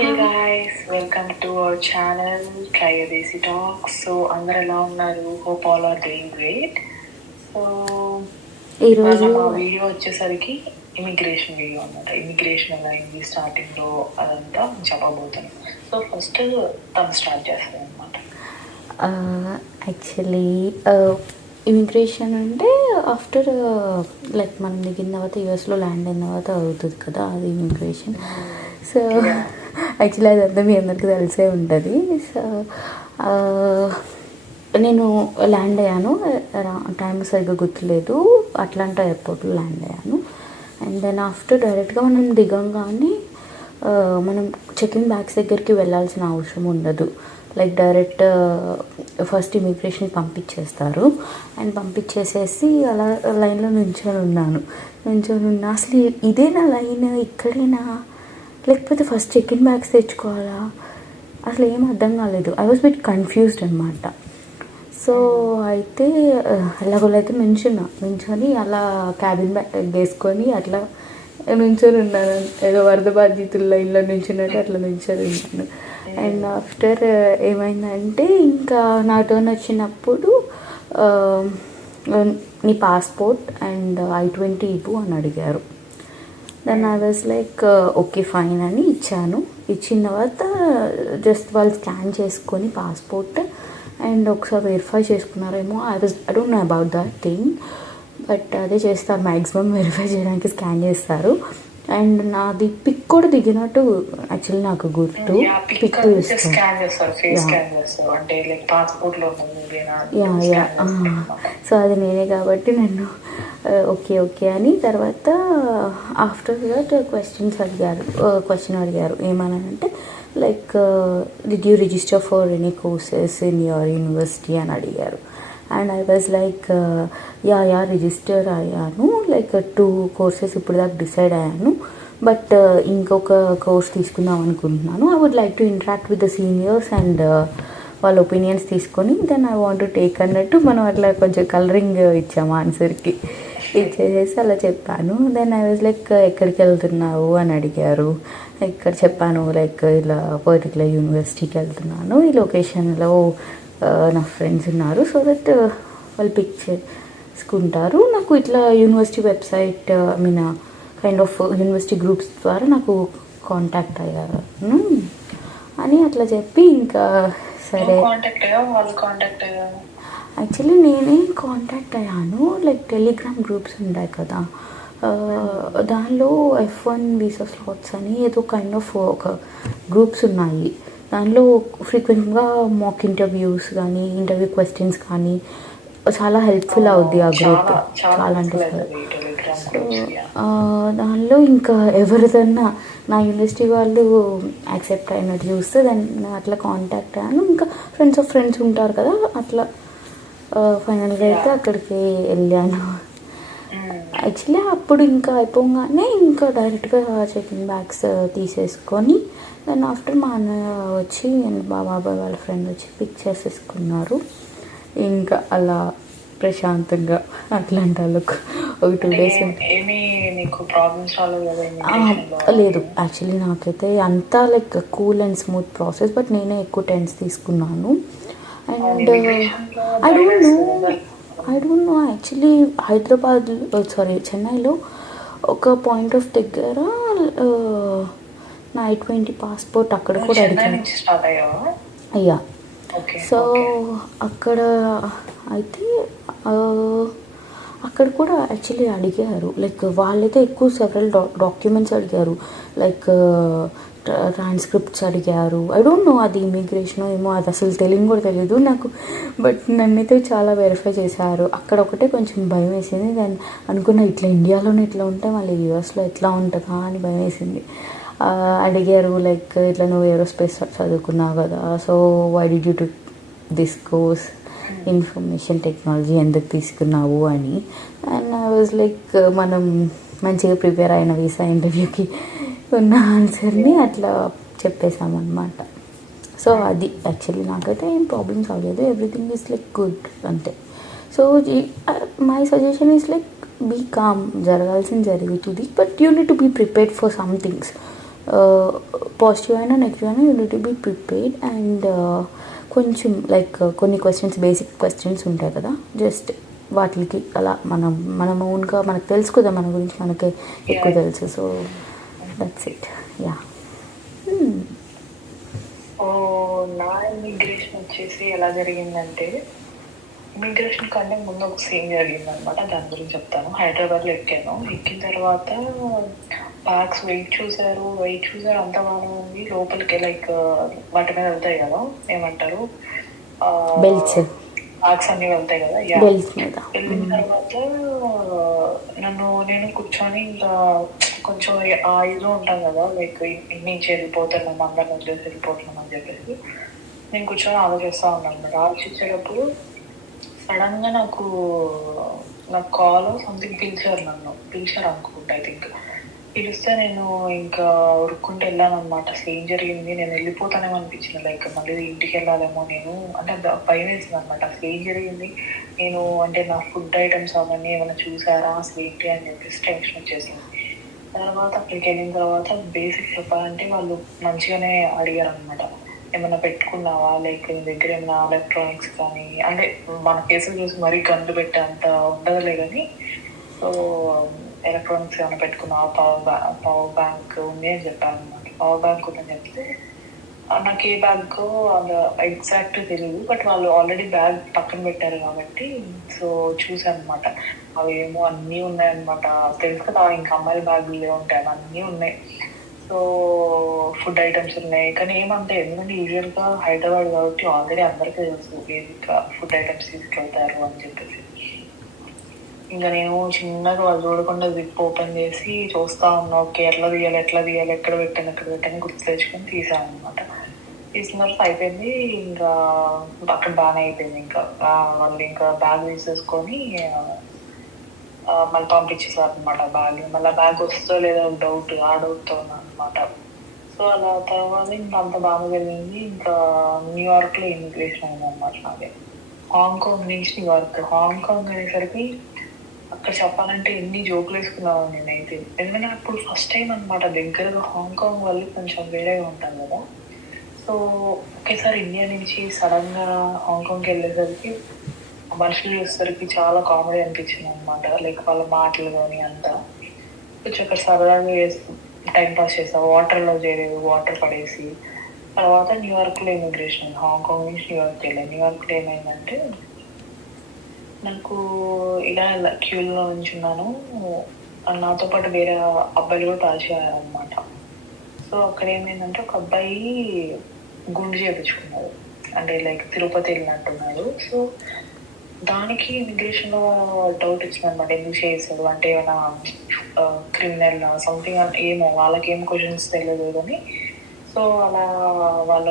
Hey guys, welcome to our channel Try a Desi Talk. So అందరు ఎలా ఉన్నారు? Hope all are doing great. So ఈరోజు మా video వచ్చేసరికి ఇమిగ్రేషన్ వీడియో అనమాట. ఇమిగ్రేషన్ ఎలా అయింది స్టార్టింగ్లో అదంతా చెప్పబోతున్నాం. సో ఫస్ట్ తను స్టార్ట్ చేస్తుంది అనమాట. యాక్చువల్లీ ఇమిగ్రేషన్ అంటే ఆఫ్టర్ లైక్ మనం దిగిన తర్వాత యూఎస్లో ల్యాండ్ అయిన తర్వాత అవుతుంది కదా, అది ఇమిగ్రేషన్. సో యాక్చువల్లీ అదంతా మీ అందరికీ తెలిసే ఉంటుంది. సో నేను ల్యాండ్ అయ్యాను, టైం సరిగ్గా గుర్తులేదు, అట్లాంటా ఎయిర్పోర్ట్లో ల్యాండ్ అయ్యాను. అండ్ దెన్ ఆఫ్టర్ డైరెక్ట్గా మనం దిగంగానే మనం చెక్-ఇన్ బ్యాగ్స్ దగ్గరికి వెళ్ళాల్సిన అవసరం ఉండదు. లైక్ డైరెక్ట్ ఫస్ట్ ఇమిగ్రేషన్ పంపించేస్తారు. అండ్ పంపించేసేసి అలా లైన్లో నుంచొని ఉన్నాను. అసలు ఇదేనా లైన్, ఇక్కడేనా, లేకపోతే ఫస్ట్ చెక్-ఇన్ బ్యాగ్స్ తెచ్చుకోవాలా, అసలు ఏం అర్థం కాలేదు. ఐ వాజ్ బిట్ కన్ఫ్యూజ్డ్ అనమాట. సో అయితే ఎలాగోలైతే నుంచొని అలా క్యాబిన్ బ్యాగ్ వేసుకొని అట్లా నుంచొని ఉన్నాను. ఏదో వరద బాధితుల లైన్లో నుంచున్నట్టు అట్లా నుంచొని ఉన్నాను. అండ్ ఆఫ్టర్ ఏమైందంటే ఇంకా నా టర్న్ వచ్చినప్పుడు నీ పాస్పోర్ట్ అండ్ I-20 ఇవ్వు అని అడిగారు. Then I was like okay fine అని ఇచ్చాను. ఇచ్చిన తర్వాత జస్ట్ వాళ్ళు స్కాన్ చేసుకొని పాస్పోర్ట్ అండ్ ఒకసారి వెరిఫై చేసుకున్నారేమో, I don't know about that thing, but అదే చేస్తారు మ్యాక్సిమం, వెరిఫై చేయడానికి స్కాన్ చేస్తారు. అండ్ నాది పిక్ కూడా దిగినట్టు యాక్చువల్లీ నాకు గుర్తు. పిక్ సో అది నేనే కాబట్టి నన్ను ఓకే అని తర్వాత ఆఫ్టర్ దట్ క్వశ్చన్ అడిగారు ఏమనంటే like did you register for any courses in your university అని అడిగారు. And I was like yeah register అయ్యాను, లైక్ 2 కోర్సెస్ ఇప్పుడు దాకా డిసైడ్ అయ్యాను, బట్ ఇంకొక కోర్స్ తీసుకుందాం అనుకుంటున్నాను. I would like to interact with the seniors and వాళ్ళ ఒపీనియన్స్ తీసుకొని then I want to take అన్నట్టు మనం అట్లా కొంచెం కలరింగ్ ఇచ్చాము ఆన్సర్కి. ఇచ్చేసేసి అలా చెప్పాను. దెన్ ఐ వాజ్ లైక్ ఎక్కడికి వెళ్తున్నావు అని అడిగారు. ఇక్కడ చెప్పాను లైక్ ఇలా పర్టికులర్ యూనివర్సిటీకి వెళ్తున్నాను, ఈ లొకేషన్లో నా ఫ్రెండ్స్ ఉన్నారు, సో దట్ వాళ్ళు పిక్ చేసుకుంటారు. నాకు ఇట్లా university website kind of university groups ద్వారా నాకు కాంటాక్ట్ అయ్యారు అని అట్లా చెప్పి ఇంకా సరే యాక్చువల్లీ నేనే కాంటాక్ట్ అయ్యాను. లైక్ టెలిగ్రామ్ గ్రూప్స్ ఉంటాయి కదా, దానిలో F1 వీసా స్లాట్స్ అని ఏదో కైండ్ ఆఫ్ ఒక గ్రూప్స్ ఉన్నాయి. దానిలో ఫ్రీక్వెంట్గా మాక్ ఇంటర్వ్యూస్ కానీ ఇంటర్వ్యూ క్వశ్చన్స్ కానీ చాలా హెల్ప్ఫుల్ అవుద్ది ఆ గ్రూప్, చాలా అంటే దానిలో ఇంకా ఎవరిదన్నా నా యూనివర్సిటీ వాళ్ళు యాక్సెప్ట్ అయినట్టు చూస్తే దాన్ని అట్లా కాంటాక్ట్ అయ్యాను. ఇంకా ఫ్రెండ్స్ ఉంటారు కదా, అట్లా ఫైనల్గా అయితే అక్కడికి వెళ్ళాను. యాక్చువల్లీ అప్పుడు ఇంకా అయిపోగానే ఇంకా డైరెక్ట్గా చెకింగ్ బ్యాగ్స్ తీసేసుకొని దాన్ని ఆఫ్టర్ మా అన్నయ్య వచ్చి బాబాయ్ వాళ్ళ ఫ్రెండ్ వచ్చి పిక్ చేసేసుకున్నారు. ఇంకా అలా ప్రశాంతంగా అట్లాంటి వాళ్ళకు ఒక 2 days లేదు. యాక్చువల్లీ నాకైతే అంతా like cool and smooth process, but నేనే ఎక్కువ టెన్స్ తీసుకున్నాను. And I don't no actually చెన్నైలో ఒక పాయింట్ ఆఫ్ దగ్గర నా I-20 పాస్పోర్ట్ అక్కడ కూడా అడిగాను. అయ్యా సో అక్కడ అయితే అక్కడ కూడా యాక్చువల్లీ అడిగారు, లైక్ వాళ్ళైతే ఎక్కువ సెవరల్ డాక్యుమెంట్స్ అడిగారు, లైక్ ట్రాన్స్క్రిప్ట్స్ అడిగారు. ఐ డోంట్ నో అది ఇమిగ్రేషన్ ఏమో, అది అసలు కూడా తెలియదు నాకు, బట్ నన్నైతే చాలా వెరిఫై చేశారు. అక్కడ ఒకటే కొంచెం భయం వేసింది. దాన్ని అనుకున్న ఇట్లా ఇండియాలోనే ఇట్లా ఉంటే మళ్ళీ యూఎస్లో ఎట్లా ఉంటుందా అని భయం వేసింది. అడిగారు లైక్ ఇట్లా నువ్వు ఏరోస్పేస్ చదువుకున్నావు కదా, so why did you to this course, information technology ఎందుకు తీసుకున్నావు అని. అండ్ ఐ వాజ్ లైక్ మనం మంచిగా ప్రిపేర్ అయిన వీసా ఇంటర్వ్యూకి ఉన్న ఆన్సర్ని అట్లా చెప్పేశామన్నమాట. సో అది యాక్చువల్లీ నాకైతే ఏం ప్రాబ్లమ్స్ అవ్వలేదు, ఎవ్రీథింగ్ ఈజ్ లైక్ గుడ్ అంతే. So my suggestion is like be calm, జరగాల్సింది జరుగుతుంది, but you need to be prepared for some things. Positive అయినా నెగిటివ్ అయినా you need to be prepared. And కొంచెం లైక్ కొన్ని క్వశ్చన్స్, బేసిక్ క్వశ్చన్స్ ఉంటాయి కదా, just వాటికి అలా మనం ఓన్గా మనకు తెలుసు కదా, మన గురించి మనకే ఎక్కువ తెలుసు. So that's it. యా. నా ఇమిగ్రేషన్ వచ్చేసి ఎలా జరిగిందంటే, ఇమిగ్రేషన్ కంటే ముందు ఒక సీన్ జరిగింది అనమాట. దాని గురించి చెప్తాను. హైదరాబాద్లో ఎక్కిన తర్వాత బ్యాగ్స్ వెయిట్ చూసారు అంత బాగానే ఉంది. లోపలికి లైక్ వాటి మీద వెళ్తాయి కదా, ఏమంటారు, బెల్ట్స్, బ్యాగ్స్ అన్ని వెళ్తాయి కదా. బెల్ట్స్ మీద వెళ్ళిన తర్వాత నేను కూర్చొని ఇంకా కొంచెం ఆ ఇదిలో ఉంటాం కదా, లైక్ నుంచి వెళ్ళిపోతున్నాం, అందరిని వదిలేసి వెళ్ళిపోతున్నాం అని చెప్పేసి నేను కూర్చొని ఆలోచిస్తూ ఉన్నాను అనమాట. ఆలోచించేటప్పుడు సడన్గా నాకు కాల్ సంథింగ్ పిలిచారు అనుకుంటా. ఐ థింక్ పిలిస్తే నేను ఇంకా ఉరుక్కుంటూ వెళ్ళాను అనమాట. అసలు ఏం జరిగింది, నేను వెళ్ళిపోతానేమో అనిపించింది, లైక్ మళ్ళీ ఇంటికి వెళ్ళాలేమో నేను, అంటే భయం వేసింది అనమాట. అసలు ఏం జరిగింది, నేను అంటే నా ఫుడ్ ఐటమ్స్ అవన్నీ ఏమైనా చూసారా అసలు ఏంటి అని చెప్పేసి టెన్షన్ వచ్చేసింది. తర్వాత అక్కడికి వెళ్ళిన తర్వాత బేసిక్ చెప్పాలంటే వాళ్ళు మంచిగానే అడిగారు అనమాట, ఏమైనా పెట్టుకున్నావా, లైక్ నీ దగ్గర ఏమైనా ఎలక్ట్రానిక్స్ కానీ, అంటే మన కేసులు చూసి మరీ గన్లు పెట్టే అంత ఉండదులే కానీ, సో ఎలక్ట్రానిక్స్ ఏమైనా పెట్టుకున్నావా, పవర్ బ్యాంక్ ఉంది అని చెప్పాను అనమాట. పవర్ బ్యాంక్ ఉందని చెప్తే నాకు ఏ బ్యాగ్ అది ఎగ్జాక్ట్ తెలియదు, బట్ వాళ్ళు ఆల్రెడీ బ్యాగ్ పక్కన పెట్టారు కాబట్టి సో చూసాను అనమాట. అవి ఏమో అన్నీ ఉన్నాయన్నమాట. తెలుసు కదా ఇంకా అమ్మాయి బ్యాగులు ఉంటాయి, అన్నీ ఉన్నాయి. సో ఫుడ్ ఐటమ్స్ ఉన్నాయి, కానీ ఏమంటే ఎందుకంటే యూజువల్గా హైదరాబాద్ కాబట్టి ఆల్రెడీ అందరికీ తెలుసు బేసిక్గా ఫుడ్ ఐటమ్స్ తీసుకెళ్తారు అని చెప్పేసి. ఇంకా నేను చిన్నగా వాళ్ళు చూడకుండా జిప్ ఓపెన్ చేసి చూస్తా ఉన్నా. ఓకే, ఎట్లా తీయాలి ఎక్కడ పెట్టాను గుర్తు తెచ్చుకొని తీసాను అనమాట. తీసిన తర్వాత అయిపోయింది. ఇంకా అక్కడ బాగానే అయిపోయింది. ఇంకా వాళ్ళు ఇంకా బ్యాగ్ తీసేసుకొని మళ్ళీ పంపించేసారు అనమాట బ్యాగ్. మళ్ళీ బ్యాగ్ వస్తుందో లేదో డౌట్తో ఉన్నాను అనమాట. సో అలా తర్వాత ఇంకా అంత బాగా వెళ్ళింది. ఇంకా న్యూయార్క్లో ఇమిగ్రేషన్ అయింది అనమాట నాది. హాంకాంగ్ నుంచి హాంకాంగ్ అనేసరికి అక్కడ చెప్పాలంటే ఎన్ని జోకులు వేసుకున్నాను నేనైతే. ఎందుకంటే అప్పుడు ఫస్ట్ టైం అనమాట దగ్గరగా హాంకాంగ్ వాళ్ళు కొంచెం వేరేగా ఉంటాను కదా. సో ఒకేసారి ఇండియా నుంచి సడన్గా హాంకాంగ్కి వెళ్ళేసరికి మనుషులు చూసేసరికి చాలా కామెడీ అనిపించింది అనమాట. లైక్ వాళ్ళ మాటలు కానీ అంతా కొంచెం అక్కడ సరదాగా టైం పాస్ చేస్తాను. వాటర్లో చేరేది, వాటర్ పడేసి తర్వాత న్యూయార్క్లో ఇమిగ్రేషన్. హాంకాంగ్ నుంచి న్యూయార్క్ వెళ్ళాను. న్యూయార్క్లో ఏమైందంటే నాకు ఇలా క్యూలో ఉంచున్నాను, నాతో పాటు వేరే అబ్బాయిలు కూడా పరిచయం అయ్యారనమాట. సో అక్కడ ఏమైందంటే ఒక అబ్బాయి గుండు చేయించుకున్నాడు, అంటే లైక్ తిరుపతి వెళ్ళినట్టున్నాడు. సో దానికి ఇమిగ్రేషన్లో డౌట్ వచ్చిందనమాట, ఎందుకు చేసాడు అంటే ఏమైనా క్రిమినల్ సంథింగ్ ఏమో, వాళ్ళకి ఏం క్వశ్చన్స్ తెలియదు కానీ. సో అలా వాళ్ళ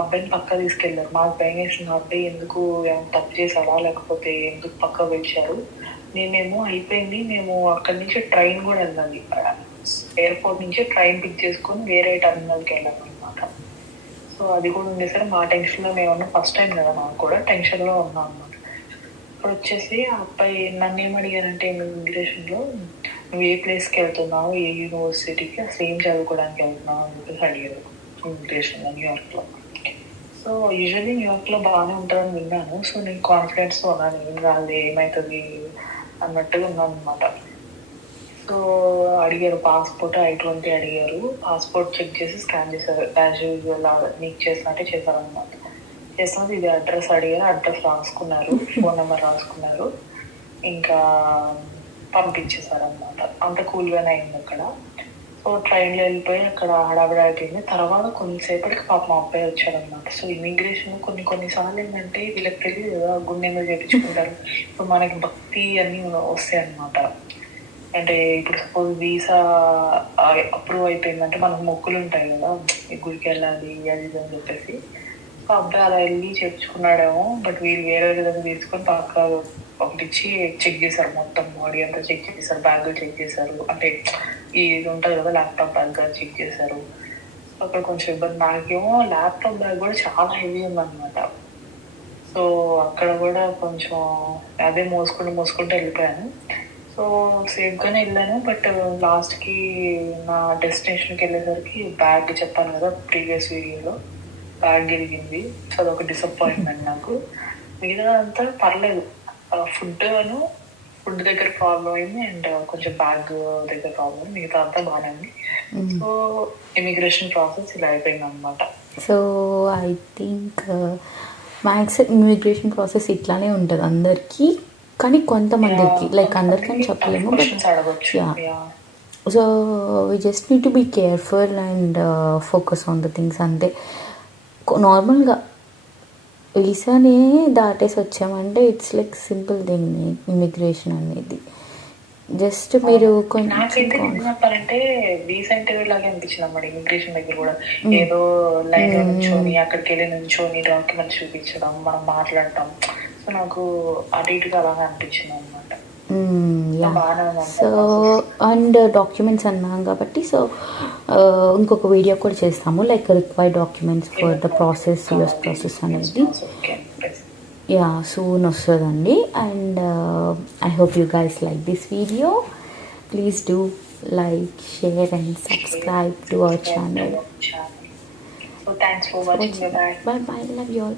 అబ్బాయిని పక్క తీసుకెళ్ళారు. మాకు భయం వేసిన అబ్బాయి ఎందుకు ఏమైనా తప్పు చేశాడా లేకపోతే ఎందుకు పక్క పిలిచారు. నేనేమో అయిపోయింది, మేము అక్కడి నుంచి ట్రైన్ కూడా వెళ్ళాలి, ఎయిర్పోర్ట్ నుంచి ట్రైన్ పిక్ చేసుకొని వేరే టర్మినల్కి వెళ్ళాను అనమాట. సో అది కూడా ఉండేసరి మా టెన్షన్లో మేము ఫస్ట్ టైం కదా, నాకు కూడా టెన్షన్లో ఉన్నాం అనమాట. ఇప్పుడు వచ్చేసి ఆ అబ్బాయి నన్ను ఏమడిగానంటే ఇమిగ్రేషన్లో, నువ్వు ఏ ప్లేస్కి వెళ్తున్నావు, ఏ యూనివర్సిటీకి, అసలు ఏం చదువుకోవడానికి వెళ్తున్నావు అని చెప్పేసి అడిగారు ఇమిగ్రేషన్లో న్యూయార్క్లో. సో యూజువల్లీ న్యూయార్క్లో బాగానే ఉంటుందని విన్నాను. సో నేను కాన్ఫిడెన్స్తో ఉన్నాను, ఏం కాదు ఏమవుతుంది అన్నట్టుగా ఉన్నాను అనమాట. సో అడిగారు పాస్పోర్ట్ I-20 అడిగారు. పాస్పోర్ట్ చెక్ చేసి స్కాన్ చేశారు, యాజ్ యూజువల్ నీకు చేసినట్టే చేశారనమాట. చేసినది ఇది అడ్రస్ అడిగారు, అడ్రస్ రాసుకున్నారు, ఫోన్ నెంబర్ రాసుకున్నారు, ఇంకా పంపించేశారు అనమాట. అంత కూల్గానే అయింది అక్కడ. సో ట్రైన్లో వెళ్ళిపోయి అక్కడ హడావిడి అయిపోయింది. తర్వాత కొంతసేపటికి పాప మా అబ్బాయి వచ్చారనమాట. సో ఇమిగ్రేషన్ కొన్నిసార్లు ఏంటంటే వీళ్ళకి తెలియదు కదా, గుండె మీద చేయించుకుంటారు. ఇప్పుడు మనకి భక్తి అన్నీ వస్తాయి అనమాట. అంటే ఇప్పుడు సపోజ్ వీసా అప్రూవ్ అయిపోయిందంటే మనకు మొక్కులు ఉంటాయి కదా, గుడికి వెళ్ళాలి అది అని చెప్పేసి. అబ్బాయి అలా వెళ్ళి చేర్చుకున్నాడేమో, బట్ వీళ్ళు వేరే విధంగా తీసుకొని పక్క పంపించి చెక్ చేశారు, మొత్తం బాడీ అంతా చెక్ చేశారు, బ్యాగులు చెక్ చేశారు, అంటే ఇది ఉంటుంది కదా ల్యాప్టాప్ బ్యాగ్ చెక్ చేశారు. అక్కడ కొంచెం ఇబ్బంది. నాకేమో ల్యాప్టాప్ బ్యాగ్ కూడా చాలా హెవీ ఉందన్నమాట. సో అక్కడ కూడా కొంచెం అదే మోసుకుంటూ వెళ్ళిపోయాను. సో సేఫ్గానే వెళ్ళాను. బట్ లాస్ట్కి నా డెస్టినేషన్కి వెళ్ళేసరికి బ్యాగ్ చెప్పాను కదా ప్రీవియస్ వీడియోలో, బ్యాగ్ జరిగింది. సో అదొక డిసప్పాయింట్మెంట్ నాకు. మిగతా అంతా పర్లేదు. ఫుడ్ దగ్గర ప్రాబ్లం అయింది అండ్ కొంచెం బ్యాగ్ దగ్గర ప్రాబ్లం, మిగతా అంతా బాగానే ఉంది. సో ఇమిగ్రేషన్ ప్రాసెస్ ఇలా అయిపోయింది అనమాట. So I think max immigration process ఇట్లానే ఉంటుంది అందరికీ, కానీ కొంతమందికి లైక్ అందరికీ చెప్పలేము. So we just need to be careful and focus on the things అంతే. నార్మల్గా వీసానే దాటేసి వచ్చామంటే it's like simple thing immigration అనేది. జస్ట్ మీరు నాకైతే చెప్పాలంటే వీసా ఇంటర్వ్యూ లాగే అనిపించింది అన్నమాట. ఇమిగ్రేషన్ దగ్గర కూడా ఏదో లైన్ లో నుంచొని అక్కడికి వెళ్ళి నుంచొని డాక్యుమెంట్స్ చూపించడం, మనం మాట్లాడటం. సో నాకు అటు ఇటుగా అలాగే అనిపించింది అనమాట. సో అండ్ డాక్యుమెంట్స్ అన్నాం కాబట్టి సో ఇంకొక వీడియో కూడా చేస్తాము like required documents for the process, US process అనేది యా సూన్ వస్తుందండి. And I hope you guys like this video. Please do like, share and subscribe to our channel. So thanks for watching. Bye bye. Bye bye. Love you all.